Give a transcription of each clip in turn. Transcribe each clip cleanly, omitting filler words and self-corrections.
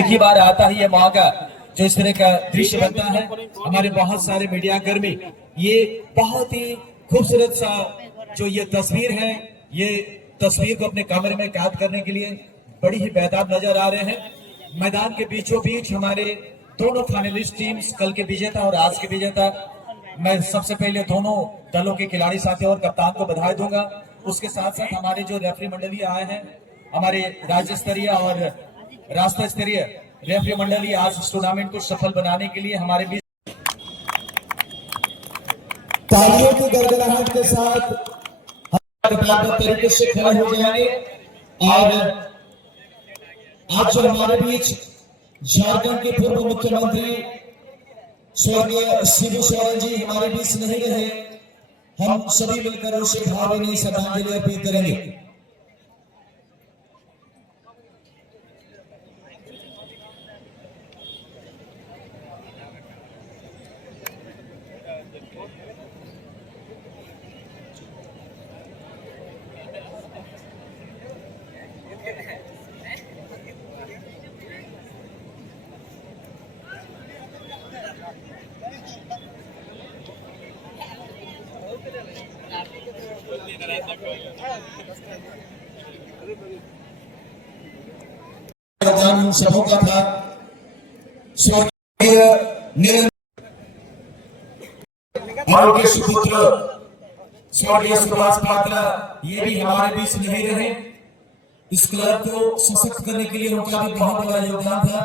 एक ही बार आता ही ये मौका जो इस तरह का दृश्य बनता है। हमारे बहुत सारे मीडिया कर्मी ये बहुत ही खूबसूरत सा जो ये तस्वीर है, ये तस्वीर को अपने कैमरे में कैद करने के लिए बड़ी ही बेताब नजर आ रहे हैं। मैदान के बीचों बीच हमारे दोनों फाइनलिस्ट टीम्स, कल के विजेता और आज के विजेता, मैं सबसे पहले दोनों दलों के खिलाड़ी साथियों और कप्तान को बधाई दूंगा। उसके साथ साथ हमारे जो रेफरी मंडली आए हैं, हमारे राज्य स्तरीय और राष्ट्रीय स्तरीय रेफरी मंडली आज इस टूर्नामेंट को सफल बनाने के लिए हमारे बीच तालियों की गड़गड़ाहट के साथ तरीके से खड़े हो जाएंगे। और आज जो हमारे बीच झारखंड के पूर्व मुख्यमंत्री स्वर्गीय शिबू सोरेन जी हमारे बीच नहीं रहे, हम सभी मिलकर उसे भावभीनी श्रद्धांजलि अर्पित करेंगे। सबों का था स्वर्गीय उनके सुपुत्र स्वर्गीय सुभाष पात्रा ये भी हमारे बीच नहीं रहे। इस क्लब को सशक्त करने के लिए उनका भी बहुत बड़ा योगदान था।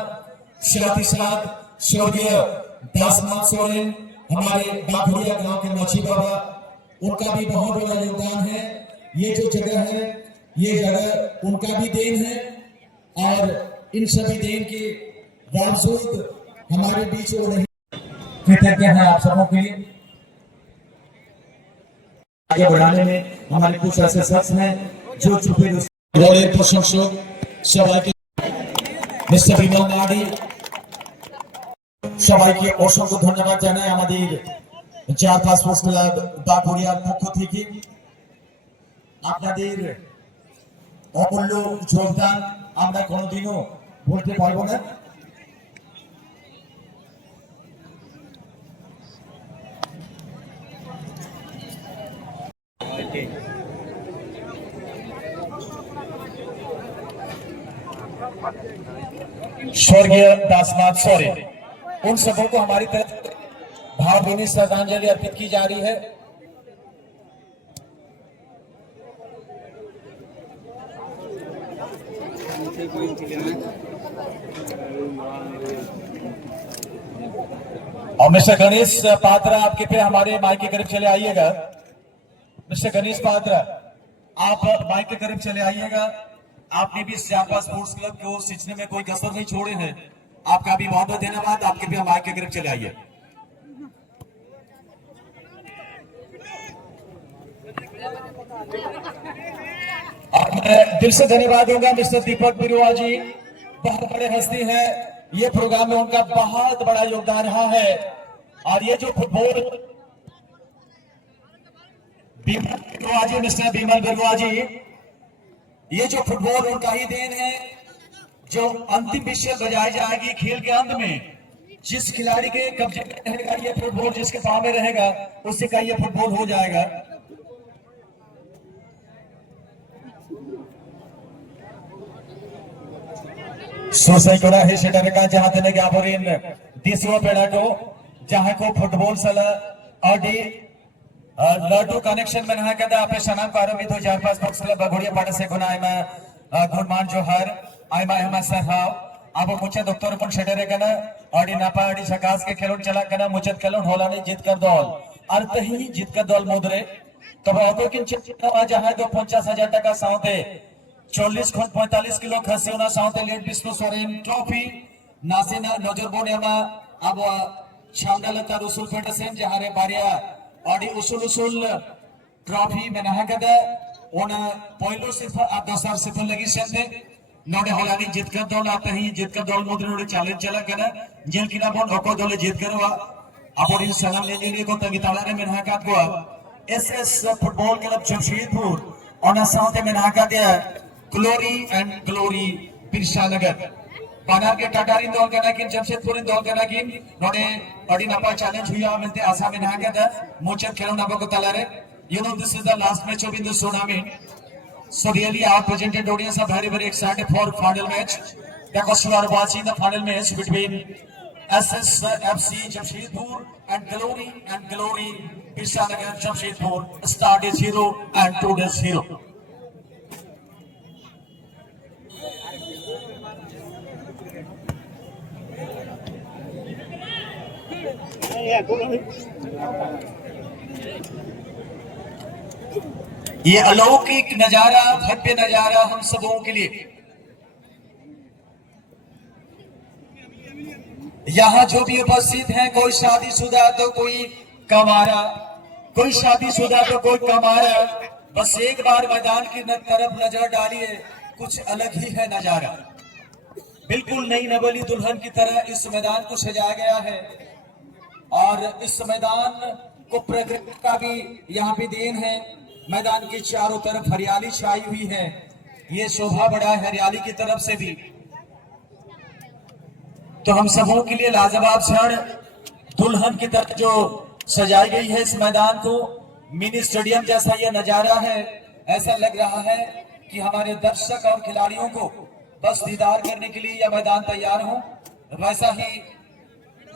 साथ ही साथ स्वर्गीय दासनाथ सोरेन हमारे बाघुड़िया गांव के मछी बाबा, उनका भी बहुत बड़ा योगदान है। ये जो जगह है, ये जगह उनका भी देन है और इन सभी देन के बावजूद हमारे बीच वो नहीं। कृतज्ञ हैं आप सबों के लिए। आगे बढ़ाने में हमारे कुछ ऐसे शख्स हैं जो छुपे प्रशंसक सबाई के मिस्टर विमल नाडी সবাইকে অসংখ্য ধন্যবাদ জানাই আমাদের চারপাশ স্পোর্টস ক্লাব বাঘুড়িয়ার পক্ষ থেকে। আপনাদের অমূল্য যোগদান আমরা কোনোদিনও ভুলতে পারবো না। स्वर्गीय दासनाथ सोरेन, उन सबों को हमारी तरफ भावभीनी श्रद्धांजलि अर्पित की जा रही है। और मिस्टर गणेश पात्रा आपके पे हमारे माइक के करीब चले आइएगा। मिस्टर गणेश पात्रा, आप माइक के करीब चले आइएगा। आपने भी झारखंड स्पोर्ट्स क्लब को सींचने में कोई कसर नहीं छोड़े हैं। आपका भी बहुत बहुत धन्यवाद। आपके भी माइक के करीब चले आइए। और मैं दिल से धन्यवाद दूंगा मिस्टर दीपक बिरुआ जी, बहुत बड़े हस्ती हैं। ये प्रोग्राम में उनका बहुत बड़ा योगदान रहा है। और ये जो फुटबॉल मिस्टर बिमल बिरुआ जी, ये जो फुटबॉल उनका ही देन है। जो अंतिम विषय बजाई जाएगी खेल के अंत में, जिस खिलाड़ी के कब्जे में रहेगा ये फुटबॉल, जिसके पांव में रहेगा उससे का ये फुटबॉल हो जाएगा। सोसाई कोड़ा है सेटर का जहां तने गाबरिन दिसो पेड़ाटो जहां को फुटबॉल सला ऑडी लड्डू कनेक्शन में ना कदा आपे सनाम पारो में तो चार पांच बॉक्स ला बगुड़िया पाड़ा से गुना आइमा गुणमान जोहर आइमा हेमा सरहाव अब मुझे डॉक्टर पण सेटर कना ऑडी नापा ऑडी सकास के खेलों चला कना मुझे खेलों होला ने जीत कर दौल अर्थ ही जीत कर दौल मुद्रे तब ऑटो किन चिन्ह जहां तो 50,000 टका साउते 40-45 किलो खसियोना साउते लेट विष्णु सोरेन ट्रॉफी नासिना नजरबोनेमा अब छामडालता रसूल फेडरेशन जहां रे बारिया ऑडी उसूल ट्रॉफी में नहा कदा ओना पहलो सिर्फ दोसर सिर्फ लगी सेंते नोडे होलानी जीत कर दौल आते ही जीत कर दौल मुद्रे नोडे चैलेंज चला कना जेल किना बोन ओको दौले जीत करवा अब इन सलाम लेने को तंगी तालारे में नहा का को एसएस फुटबॉल क्लब जमशेदपुर ओना साउते में नहा का दिया ग्लोरी एंड ग्लोरी बिरसा नगर पानार टाटारिन दौल कनाकिन जमशेदपुरिन दौल कनाकिन नोडे अडिनापा चैलेंज हुआ मिलते आसाम में नहा के मोचर खेलो नापा को तलारे this is the last match of in this tournament, so really our presented audience are very excited for final match because you are watching the final match between SSFC Jamshedpur and Glory Ishanagar Jamshedpur. Start is 0 and 2 is 0. ये अलौकिक नजारा, भव्य नजारा हम सबों के लिए। यहाँ जो भी उपस्थित हैं, कोई शादीशुदा तो कोई कमारा, कोई शादीशुदा तो कोई कमारा, बस एक बार मैदान की तरफ नजर डालिए, कुछ अलग ही है नजारा। बिल्कुल नई नवेली दुल्हन की तरह इस मैदान को सजाया गया है और इस मैदान को प्रकृति का भी यहाँ पे देन है। मैदान के चारों तरफ हरियाली छाई हुई है, ये शोभा बढ़ा है हरियाली की तरफ से भी। तो हम सबों के लिए लाजवाब क्षण, दुल्हन की तरफ जो सजाई गई है इस मैदान को, मिनी स्टेडियम जैसा यह नजारा है। ऐसा लग रहा है कि हमारे दर्शक और खिलाड़ियों को बस दीदार करने के लिए यह मैदान तैयार हो, वैसा ही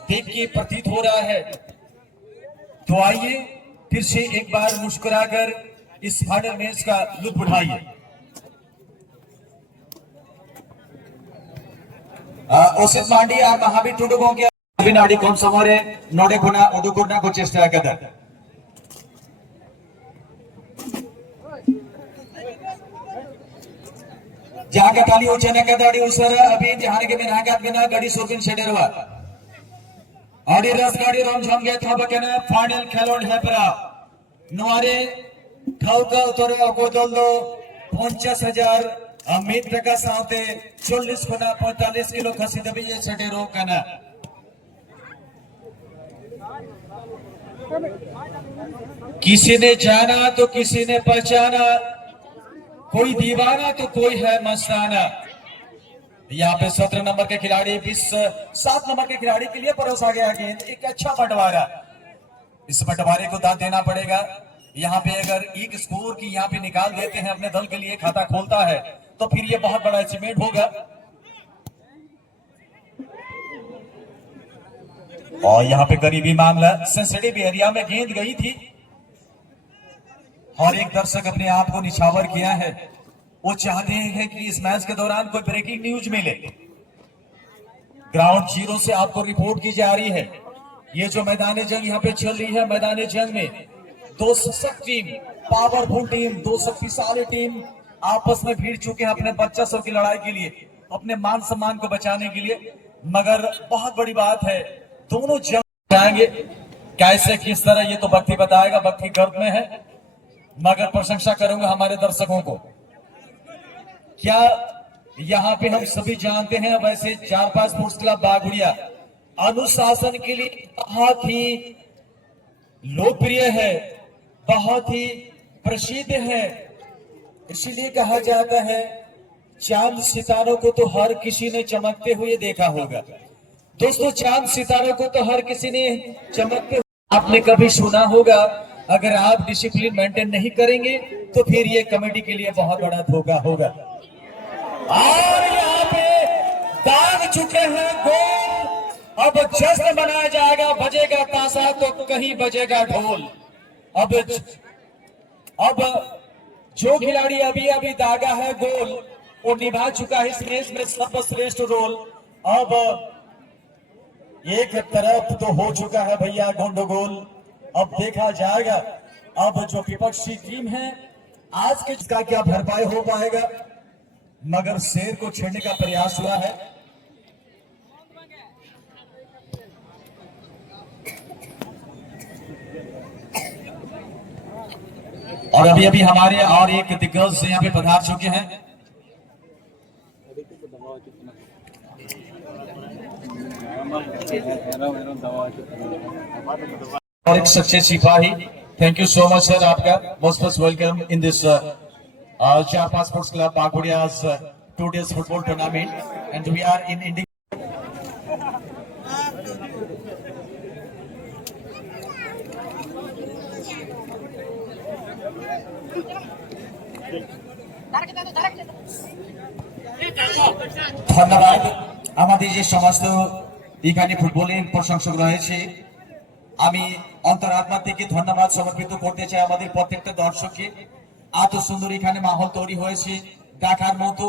देख के प्रतीत हो रहा है। तो आइए फिर से एक बार मुस्कुराकर इस फाइनल मैच का लुत्फ उठाइए। ओसित मांडी और महावीर टुडुगों के अभिनाडी कौन समोरे नोडे गुना उडुगुना को चेष्टा करता जहां का ताली उचना का दाड़ी उसर अभी जहां के बिना का बिना गाड़ी सोकिन शेडरवा आडी रस गाड़ी राम झम गए था बकना फाइनल खेलोड है परा नवारे ठाउका उतरे अगोदलो 50,000 मित्र का साथे 40 गुना 45 किलो खसी दबी ये शेडेरो कना किसी ने जाना तो किसी ने पहचाना, कोई दीवाना तो कोई है मस्ताना। यहाँ पे 17 नंबर के खिलाड़ी 7 नंबर के खिलाड़ी के लिए परोसा गया गेंद। एक अच्छा बंटवारा, इस बंटवारे को दाद देना पड़ेगा। यहाँ पे अगर एक स्कोर की यहाँ पे निकाल देते हैं, अपने दल के लिए खाता खोलता है, तो फिर ये बहुत बड़ा अचीवमेंट होगा। और यहाँ पे करीबी मामला, सेंसिटिव एरिया में गेंद गई थी और एक दर्शक अपने आप को निछावर किया है। वो चाहते हैं कि इस मैच के दौरान कोई ब्रेकिंग न्यूज मिले। ग्राउंड जीरो से आपको रिपोर्ट की जा रही है। ये जो मैदान जंग यहाँ पे चल रही है, मैदान जंग में दो सशक्त टीम, पावरफुल टीम, दो शक्तिशाली टीम आपस में भिड़ चुके हैं अपने बच्चा सब की लड़ाई के लिए, अपने मान सम्मान को बचाने के लिए। मगर बहुत बड़ी बात है, दोनों जंग जाएंगे कैसे किस तरह, ये तो भक्ति बताएगा, भक्ति गर्भ में है। मगर प्रशंसा करूंगा हमारे दर्शकों को। क्या यहाँ पे हम सभी जानते हैं, वैसे 4-5 स्पोर्ट्स क्लब बागुड़िया अनुशासन के लिए बहुत ही लोकप्रिय है, बहुत ही प्रसिद्ध है। इसीलिए कहा जाता है चांद सितारों को तो हर किसी ने चमकते हुए देखा होगा। दोस्तों, चांद सितारों को तो हर किसी ने चमकते हुए आपने कभी सुना होगा। अगर आप डिसिप्लिन मेंटेन नहीं करेंगे तो फिर ये कमेटी के लिए बहुत बड़ा धोखा होगा। और यहाँ पे दाग चुके हैं गोल। अब जश्न मनाया जाएगा, बजेगा ताशा तो कहीं बजेगा ढोल। अब जो खिलाड़ी अभी दागा है गोल, वो निभा चुका है इस मैच में सर्वश्रेष्ठ रोल। अब एक तरफ तो हो चुका है भैया गंडगोल, अब देखा जाएगा अब जो विपक्षी टीम है आज के इसका क्या भरपाई हो पाएगा। मगर शेर को छेड़ने का प्रयास हुआ है। और अभी हमारे और एक दिग्गज यहाँ पे पधार चुके हैं। और एक सच्चे सिपाही, thank you so much sir, आपका most welcome in this 4-5 sports club बागुड़ियाज 2 days football tournament. and we are in India. ধন্যবাদ আমাদের যে সমস্ত এখানে ফুটবলের প্রশংসক রয়েছে, আমি অন্তরাত্মা থেকে ধন্যবাদ সমর্পিত করতে চাই আমাদের প্রত্যেকটা দর্শককে। এত সুন্দর এখানে মাহল তৈরি হয়েছে, দেখার মতো।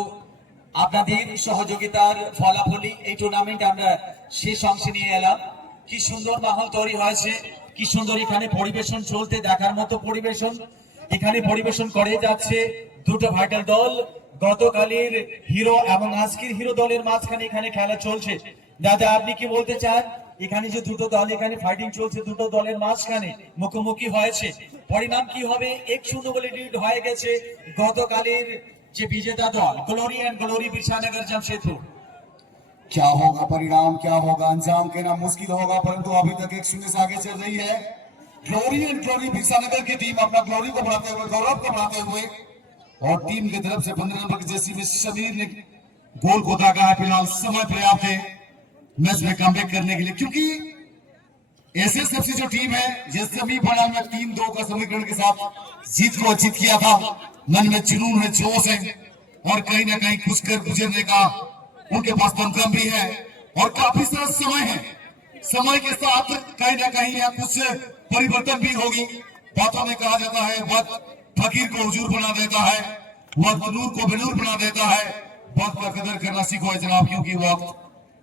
আপনাদের সহযোগিতার ফলাফলই এই টুর্নামেন্ট আমরা শেষ অংশে নিয়ে এলাম। কি সুন্দর মাহল তৈরি হয়েছে, কি সুন্দর এখানে পরিবেশন চলতে, দেখার মতো পরিবেশন এখানে পরিবেশন করে যাচ্ছে দুটো ভাইটাল দল। গতকালের হিরো এবং আজকের হিরো দলের মাঝখানে এখানে খেলা চলছে। দাদা, আপনি কি বলতে চান? এখানে যে দুটো দল এখানে ফাইটিং চলছে, দুটো দলের মাঝখানে মুখোমুখি হয়েছে, পরিণাম কি হবে? 1-0 বলে লিড হয়ে গেছে গতকালের যে বিজেতা দল glory and glory Birsanagar Jamshedpur. क्या होगा परिणाम, क्या होगा अंजाम, कहना मुश्किल होगा, परंतु अभी तक 1-0 से आगे चल रही है ग्लोरी एंड ग्लोरी बिरसानगर की टीम अपना ग्लोरी को बढ़ाते हुए, गौरव को बढ़ाते हुए। और टीम की तरफ से 15 नंबर की जर्सी में शमीर ने गोल को दागा है। फिलहाल समय पर्याप्त है मैच में कमबैक करने के लिए, क्योंकि एसएसएफसी जो टीम है ये सेमीफाइनल में 3-2 का समीकरण के साथ जीत को अचीव किया था। मन में जुनून है, जोश है, और कहीं ना कहीं कुछ कर गुजरने का उनके पास दमखम भी है, और काफी सारा समय है। समय के साथ कहीं ना कहीं यहाँ कुछ परिवर्तन भी होगी। बातों में कहा जाता है वक्त फकीर को हुजूर बना देता है, वक्त नूर को बेनूर बना देता है। वक्त का कदर करना सीखो है जनाब, क्योंकि वक्त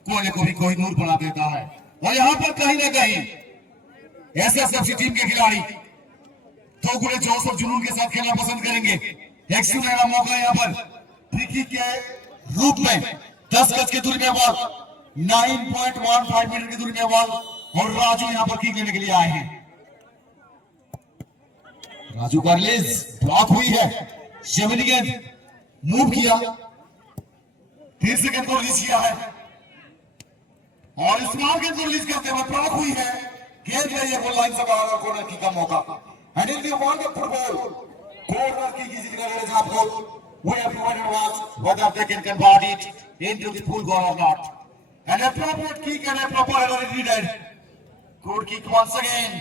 कोई को भी कोई नूर बना देता है। और यहाँ पर कहीं ना कहीं एसएसएफसी टीम के खिलाड़ी तो गुड़े जोश और जुनून के साथ खेलना पसंद करेंगे। एक सुनहरा मौका यहाँ पर फ्री के रूप में 10 गज की दूरी में बॉल, 9.15 मीटर की दूरी में बॉल, और राजू यहाँ पर किक लेने के लिए आए हैं। राजू का रिलीज ब्लॉक हुई है, जमीनी गेंद मूव किया, 30 सेकंड को रिलीज किया है, और स्मॉल गेंद को रिलीज करते हुए ब्लॉक हुई है। गेंद है ये गोल लाइन से बाहर, और कॉर्नर किक का मौका। And in the world of football, corner kick is an example. We have to wait and watch whether they can convert it into the full goal or not. An appropriate kick and a proper header is needed. Good kick once again.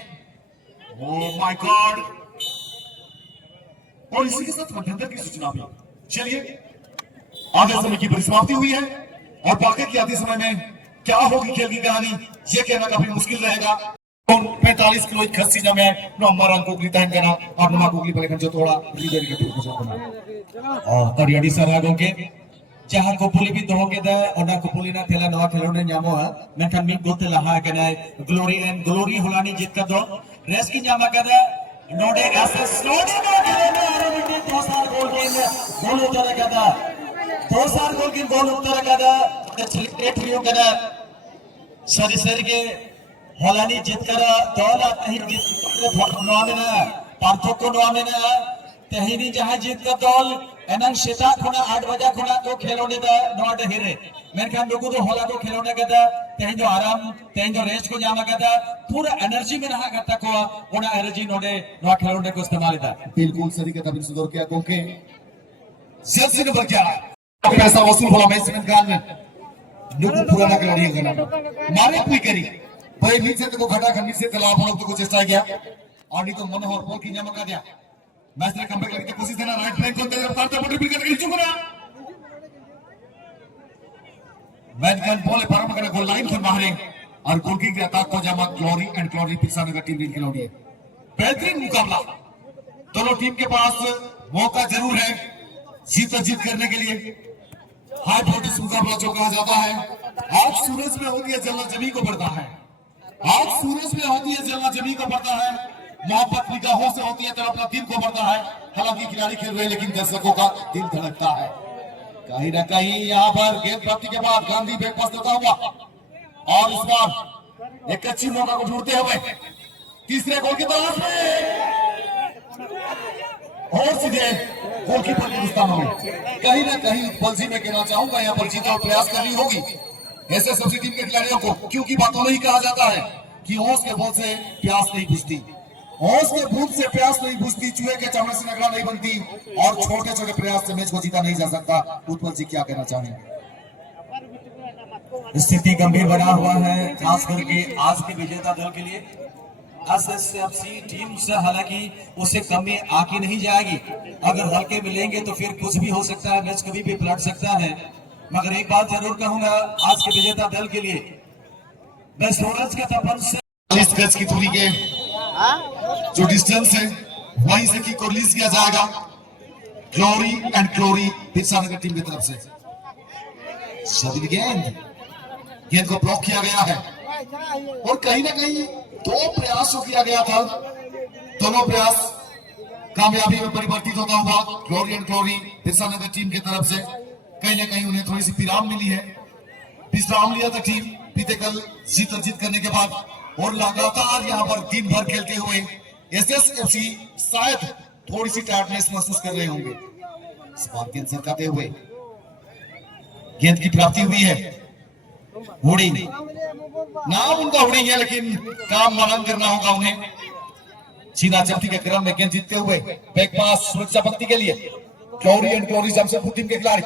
Oh my God! और इसी के साथ मध्यंतर की सूचना भी। चलिए, आधे समय की परिसमाप्ति हुई है, और बाकी की आधे समय में क्या होगी खेल की कहानी, ये कहना काफी मुश्किल रहेगा। 45 किलो खस्सी जमे नंबर अंक कुकली तहन करना और नमा कुकली पले जो थोड़ा लीडर के टूर को करना और तरियाडी सरागो के जहां को पुली भी दो के दा ओना को पुली ना थेला नवा खेलोने न्यामो है मेखन मी गोते लहा कना ग्लोरी एंड ग्लोरी होलानी जीत का दो रेस की न्यामा कदा नोडे एसएस नोडे को खेलने आरे बिटी दो साल गोल उतर कदा दो साल गोल की गोल उतर कदा एट रियो कदा सरी सरी के হলানি জিতকার দল আর তাহির জিতকার নোয়ামে না পার্থক্য নোয়ামে না তাহিনি যাহা জিতকার দল এনান সেটা খুনা 8 बजे खुना को खेलोने दा नोडे हिरे मेरखान लोगो तो होला को खेलोने कदा तहिन जो आराम तहिन जो रेस्ट को जामा कदा पूरा एनर्जी में रहा करता को ओना एनर्जी नोडे नो खेलोने को इस्तेमाल दा बिल्कुल सही कहता बिन सुंदर किया क्योंकि जर्सी नंबर क्या पैसा वसूल होला मैच में गाल में लोगों पूरा ना खिलाड़ी करना मारे कोई करी भाई नीचे तो घटा कर नीचे तलाब हम लोग तो कुछ चेष्टा किया और नहीं तो मनोहर बॉल की जमा कर दिया मैच ने कमबैक करने की कोशिश देना राइट फ्लैंक को तेज रफ्तार से ड्रिबल करके चुकना मैच गन बॉल पर हम करने गोल लाइन पर मारे और गोलकीपर की अटैक को जमा glory and glory Birsanagar team ने खिलाड़ी है बेहतरीन मुकाबला दोनों टीम के पास मौका जरूर है जीत करने के लिए हाई वोल्टेज मुकाबला जो कहा जाता है आज सूरज में होती है जलना जमी को बढ़ता है आज सूरज में होती है जलना जमी को बढ़ता है मोहब्बत निगाहों से होती है तो अपना दिल को बढ़ता है हालांकि खिलाड़ी खेल रहे लेकिन दर्शकों का दिल धड़कता है कहीं ना कहीं यहाँ पर गेंद प्राप्ति के बाद गांधी बैक पास देता हुआ और इस बार एक अच्छी मौका को ढूंढते हुए तीसरे गोल की तलाश में और सीधे गोलकीपर के स्थानों में कहीं ना कहीं पलजी में कहना चाहूंगा यहाँ पर जीत और प्रयास करनी होगी ऐसे सबसे टीम के खिलाड़ियों को क्योंकि बातों में ही कहा जाता है कि होश के बल से प्यास नहीं बुझती होश के भूख से प्यास नहीं बुझती चूहे के चमड़े से नगरा नहीं बनती और छोटे छोटे प्रयास से मैच को जीता नहीं जा सकता उत्पल जी क्या कहना चाहेंगे स्थिति गंभीर बना हुआ है, खास करके आज के विजेता दल के लिए। एसएसएफसी टीम से हालांकि उसे कमी आकी नहीं जाएगी, अगर हल्के मिलेंगे तो फिर कुछ भी हो सकता है, मैच कभी भी पलट सकता है। मगर एक बात जरूर कहूंगा आज के विजेता दल के लिए, बेस्ट बॉलर्स के तपन से 40 गज की दूरी के जो डिस्टेंस है वहीं से किक को रिलीज किया जाएगा glory and glory Birsa Nagar team की तरफ से। सभी गेंद को ब्लॉक किया गया है और कहीं ना कहीं दो प्रयासों किया गया था, दोनों प्रयास कामयाबी में परिवर्तित होता हुआ glory and glory Birsa Nagar team की तरफ से कहीं ना कहीं उन्हें थोड़ी सी विराम मिली है। विश्राम लिया था टीम बीते कल जीत अर्जित करने के बाद, और लगातार यहां पर दिन भर खेलते हुए एसएसएफसी शायद थोड़ी सी टायर्डनेस महसूस कर रहे होंगे। गेंद सरकाते हुए गेंद की प्राप्ति हुई है, हुडिंग नाम उनका हुडिंग है लेकिन काम मालूम करना होगा उन्हें। चीना चपटी के क्रम में गेंद जीतते हुए बैक पास सुरक्षा पंक्ति के लिए glory and glory Jamshedpur team के खिलाड़ी,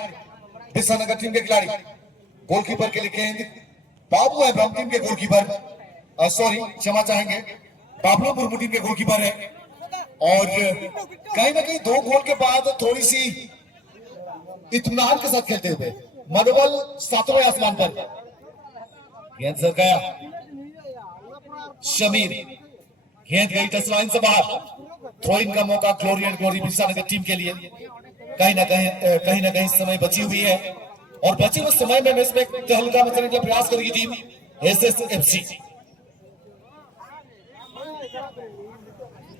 बिरसा नगर टीम के खिलाड़ी, गोलकीपर के लिए गेंद बाबू है ब्रह्म टीम के गोलकीपर, सॉरी क्षमा चाहेंगे बाबलो मुर्मू टीम के गोलकीपर है। और कहीं ना कहीं दो गोल के बाद थोड़ी सी इत्मीनान के साथ खेलते हुए मनोबल सातवें आसमान पर। गेंद सर गया शमीर, गेंद गई टच लाइन से बाहर, थ्रो इन का मौका glory and glory Birsa Nagar team के लिए। कहीं ना कहीं समय बची हुई है और बचे हुए समय में मैच में तहलका मचाने का प्रयास करेगी टीम एसएसएफसी।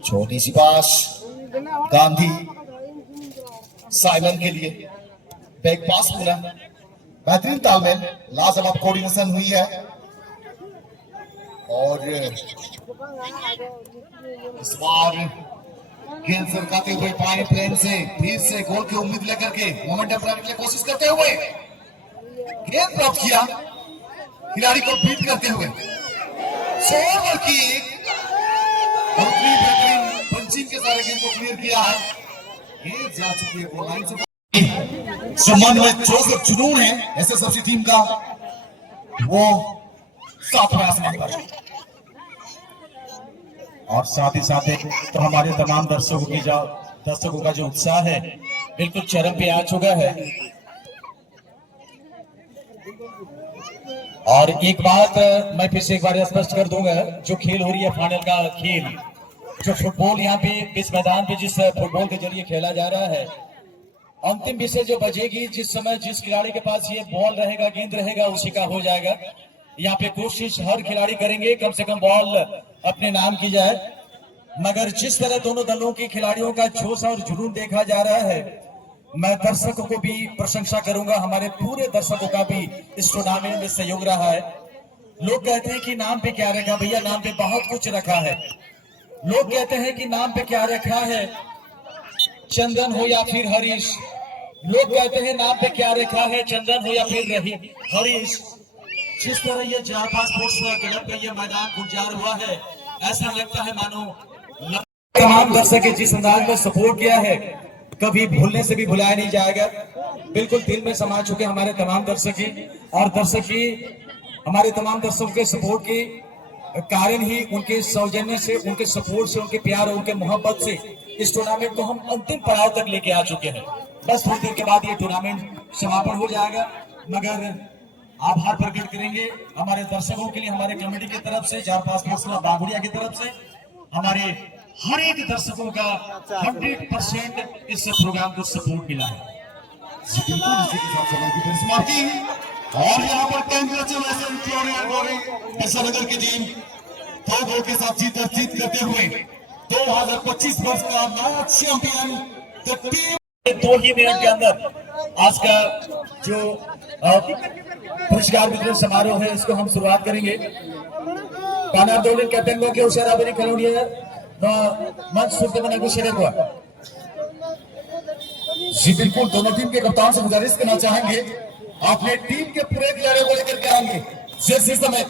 छोटी सी पास गांधी साइमन के लिए, बैक पास पूरा बेहतरीन तालमेल, लाजवाब कोऑर्डिनेशन हुई है। और इस बार गेंद सरकाते हुए पानी प्लेन से फिर से गोल की उम्मीद लेकर के मोमेंटम बनाने की कोशिश करते हुए गेंद प्राप्त किया, खिलाड़ी को बीट करते हुए ओवर किक और बेहतरीन पंचिंग के सारे गेंद को क्लियर किया है। गेंद जा चुकी है गोल लाइन से। जो मन में जोश और जुनून है एसएसएफसी टीम का वो सातवें आसमान पर, और साथ ही साथ तो हमारे तमाम दर्शकों का जो उत्साह है बिल्कुल चरम पे आ चुका है। और एक बात मैं फिर से एक बार स्पष्ट कर दूंगा, जो खेल हो रही है फाइनल का खेल, जो फुटबॉल यहाँ पे इस मैदान पे जिस फुटबॉल के जरिए खेला जा रहा है, अंतिम विषय जो बजेगी जिस समय जिस खिलाड़ी के पास ये बॉल रहेगा, गेंद रहेगा, उसी का हो जाएगा। यहाँ पे कोशिश हर खिलाड़ी करेंगे कम से कम बॉल अपने नाम की जाए, मगर जिस तरह दोनों दलों के खिलाड़ियों का जोश और जुनून देखा जा रहा है, मैं दर्शकों को भी प्रशंसा करूंगा, हमारे पूरे दर्शकों का भी इस टूर्नामेंट में सहयोग रहा है। लोग कहते हैं कि नाम पे क्या रखा, भैया नाम पे बहुत कुछ रखा है। लोग कहते हैं कि नाम पे क्या रखा है, चंदन हो या फिर हरीश। लोग कहते हैं नाम पे क्या रखा है, चंदन हो या फिर हरीश। जिस तरह ये जारपा स्पोर्ट्स क्लब का ये मैदान गुलजार हुआ है, ऐसा लगता है मानो तमाम दर्शक जिस अंदाज में सपोर्ट किया है कभी भूलने से भी भुलाया नहीं जाएगा। बिल्कुल दिल में समा चुके हमारे तमाम दर्शक ही, और दर्शक ही हमारे तमाम दर्शकों के सपोर्ट के कारण ही, उनके सौजन्य से, उनके सपोर्ट से, उनके प्यार और उनके मोहब्बत से इस टूर्नामेंट को हम अंतिम पड़ाव तक लेके आ चुके हैं। बस थोड़ी देर के बाद ये टूर्नामेंट समापन हो जाएगा, मगर आभार प्रकट करेंगे हमारे दर्शकों के लिए, हमारे कमेटी की तरफ से, जारपा स्पोर्ट्स क्लब बागुड़िया की तरफ से, हमारे हर एक दर्शकों का 100% इस प्रोग्राम को सपोर्ट मिला है। और यहाँ पर बिरसा नगर की टीम 2 गोल के साथ जीत करते हुए 2025 वर्ष का match champion the team 2 he minute के अंदर आज का जो पुरस्कार वितरण समारोह है इसको हम शुरुआत करेंगे। पाना दौड़न कैप्टन को उशारा बनी खिलौड़िया मंच सुनते बने को शेयर हुआ। जी बिल्कुल, दोनों टीम के कप्तान से गुजारिश करना चाहेंगे अपने टीम के पूरे खिलाड़ियों को लेकर के आएंगे जैसे समय